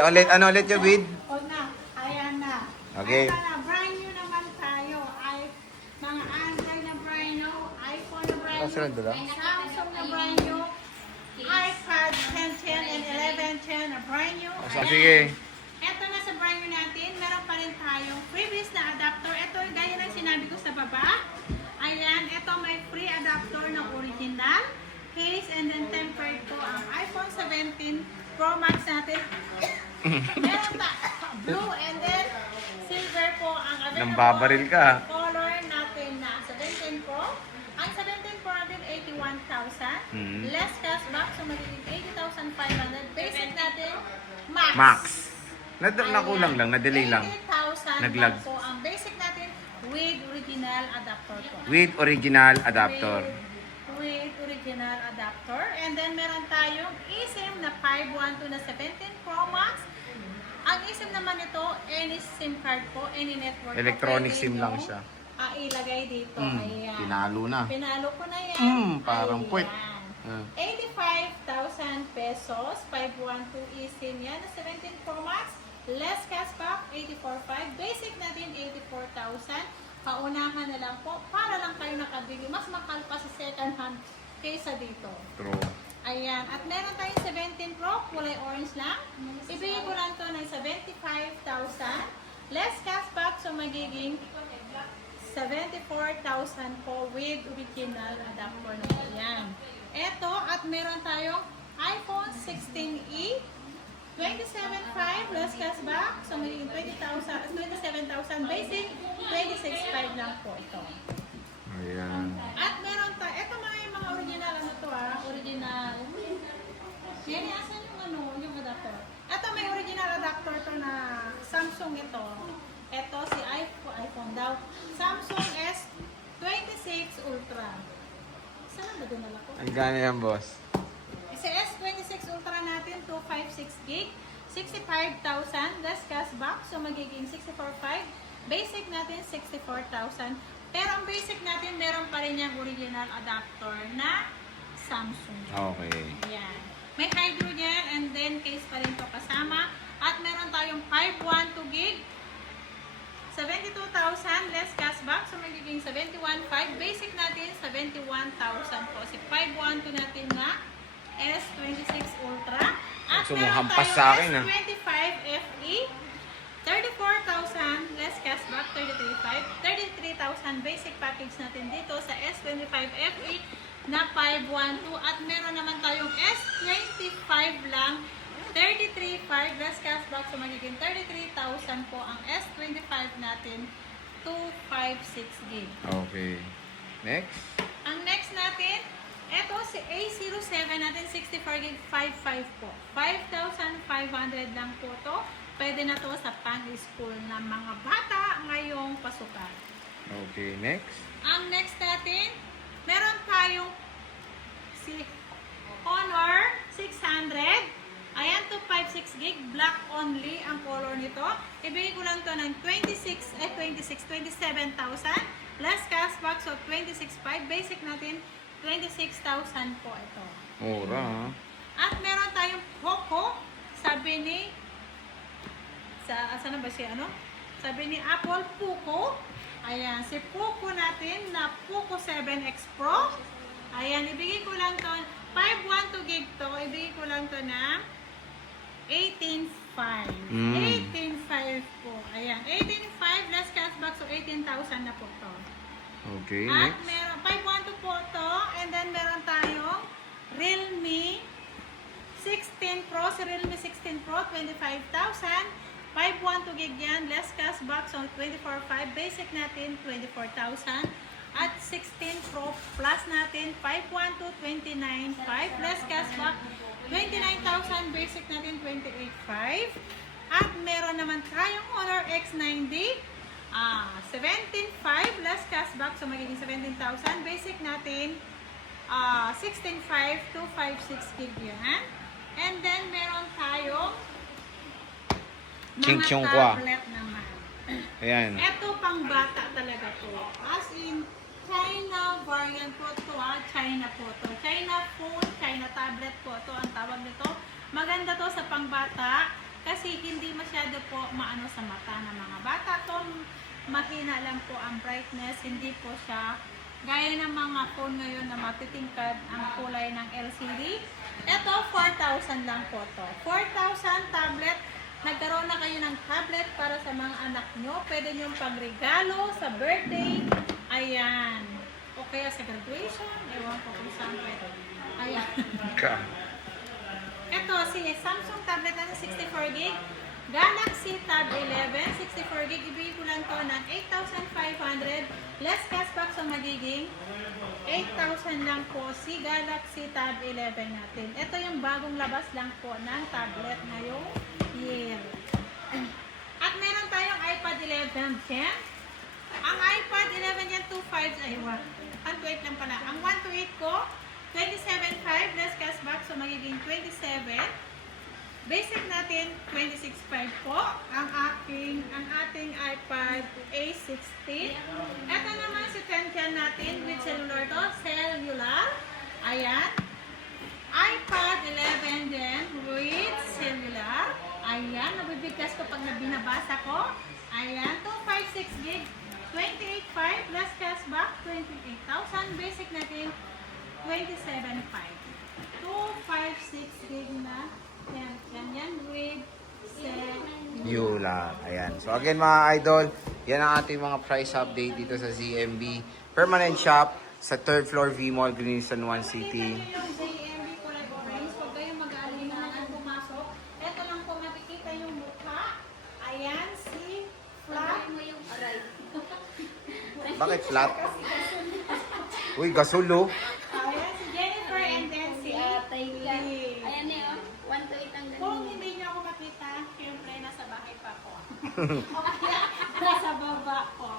Ulit, ano ulit yung bid? O na, ayan na. Okay. Ito na, brand new naman tayo. Ay, mga Android na brand new, iPhone na brand new, Samsung na brand new, iPad 1010 and 1110 na brand new. Sige. Ito na sa brand new natin, meron pa rin tayong freebies na adapter. Ito, gaya ng sinabi ko sa baba. Ayan, ito may free adapter na original case and then tempered ko ang iPhone 17 Pro Max natin. Meron pa blue and then silver po ang available. Nambabaril ka. Color natin na 17 Pro. Ang 17 Pro natin 81,000. Less cashback, so magiging 80,500. Basic natin max. Max. Nakulang lang, na-delay lang. 80,000 Naglag. po ang basic natin with original adapter po. With original adapter. With original adapter. And then meron tayong eSIM na 512 na 17 Pro Max. Ang eSIM naman ito, any SIM card po, any network. Electronic po, SIM pwede lang nyo, siya. Ilagay dito. Ayan. Pinalo na. Pinalo ko na yan. Parang Ayan. puwet. 85,000 pesos, 512 eSIM yan na 17 Pro Max. Less cashback, 84,500. Basic natin, 84,000. Paunahan na lang po para lang kayo nakabili. Mas mahal pa sa second hand kaysa dito. True. Ayan. At meron tayong 17 Pro, kulay orange lang. Ibigay ko lang to ng 75,000. Less cashback, so magiging 74,000 po with original adapter na po yan. Eto, at meron tayong iPhone 16e. 27,500 less cashback, so magiging 27,000 basic, 26,500 lang po ito. Ayan. At meron tayo, ito mga original, ano to original. Yan, asan yung yung adapter? Ito may original adapter to na Samsung ito. Ito si iPhone daw. Samsung S26 Ultra. Saan ba dinala ko? Ang gana yan, boss? Sa S26 Ultra natin, 256 gig, 65,000 less cashback, so magiging 64,500. Basic natin, 64,000. Pero ang basic natin, meron pa rin yung original adapter na Samsung. Okay. Ayan. May hydrogen and then case pa rin to kasama. At meron tayong 512 gig, 72,000 less cashback, so magiging 71,500. Basic natin, 71,000 po. Si 512 natin na S26 Ultra. At meron Sumuhampas sa akin, tayong S25 FE. 34,000 less cashback, 33,000 basic package natin dito sa S25 FE na 512. At meron naman tayong S25 lang, 33,500 less cashback, so magiging 33,000 po ang S25 natin, 256 gig. Okay. Next. Ang next natin, eto si A07 natin, 64 gig, 5.5 po. 5,500 lang po to. Pwede na to sa pang-school ng mga bata ngayong pasukan. Okay, next. Ang next natin, meron tayong si Honor 600. Ayan, 256 gig, black only ang color nito. Ibigay ko lang to ng 27,000. Less cashback, so 26,500. Basic natin, 26,000 po ito. Mura, ha? At meron tayong Poco, sabi ni, saan na ba siya, Sabi ni Apple, Poco. Ayan, si Poco natin na Poco 7X Pro. Ayan, ibigay ko lang to, 512 gig to, ibigay ko lang to na 18,500. 18,500 po. Ayan, 18,500 less cashback, so 18,000 na po to. Okay, At next. meron, 512 po to, and then meron tayong Realme 16 Pro, si Realme 16 Pro, 25,000. 512 gig yan, less cashback, so 24,500. Basic natin, 24,000. At 16 Pro Plus natin, 512, 29,500. Less cashback, 29,000. Basic natin, 28,500. At meron naman tayong Honor X90. 17,500 less cashback, so magiging 17,000. Basic natin 16,500 to 56 gig yan. And then meron tayong mga tablet naman. Ayan. Ito pang bata talaga to. As in China variant po to, China po to. China phone, China tablet po to ang tawag nito. Maganda to sa pangbata. kasi hindi masyado po maano sa mata ng mga bata. To mahina lang po ang brightness, hindi po siya gaya ng mga phone ngayon na matitingkad ang kulay ng LCD. Ito, 4,000 lang po to. 4,000 tablet. Nagkaroon na kayo ng tablet para sa mga anak nyo. Pwede nyo pangregalo sa birthday. Ayan. O kaya sa graduation. Ewan ko kung saan pwede. Ayan. Ito, si Samsung tablet na 64 gig. Galaxy Tab 11, 64 gig. Ibigay ko lang to ng 8,500. Less cashback, so magiging 8,000 lang po si Galaxy Tab 11 natin. Ito yung bagong labas lang po ng tablet ngayong year. At meron tayong iPad 11 Gen. Ang iPad 11 yan, 2.5, ay 128 lang pala. Ang 128 ko, 27.5 less cashback, so magiging 27. Basic natin, 26.5 po. Ang ating iPad A16. Ito naman si 10 Gen natin with cellular to. Cellular. Ayan. iPad 11 Gen with cellular. Ayan. Nabibigkas ko pag binabasa ko. Ayan. 256 gig. 28.5 less cashback. 28,000. Basic natin, 27.5. 256 gig na. Yan with Yula. Ayan. So again mga idol, yan ang ating mga price update dito sa ZMB. Permanent shop sa 3rd floor V-Mall, Green San Juan City. yung JMB kulay orange. Huwag kayong mag-aalingan pumasok. Ito lang po makikita yung mukha. Ayan, si Flat. Bakit flat? Uy, gasulo. Ayan, si Jennifer and then si Lee. Ayan na yun. 128 ang Kung ganun. hindi niyo ako makita, siyempre nasa bahay pa ako. Nasa baba ko.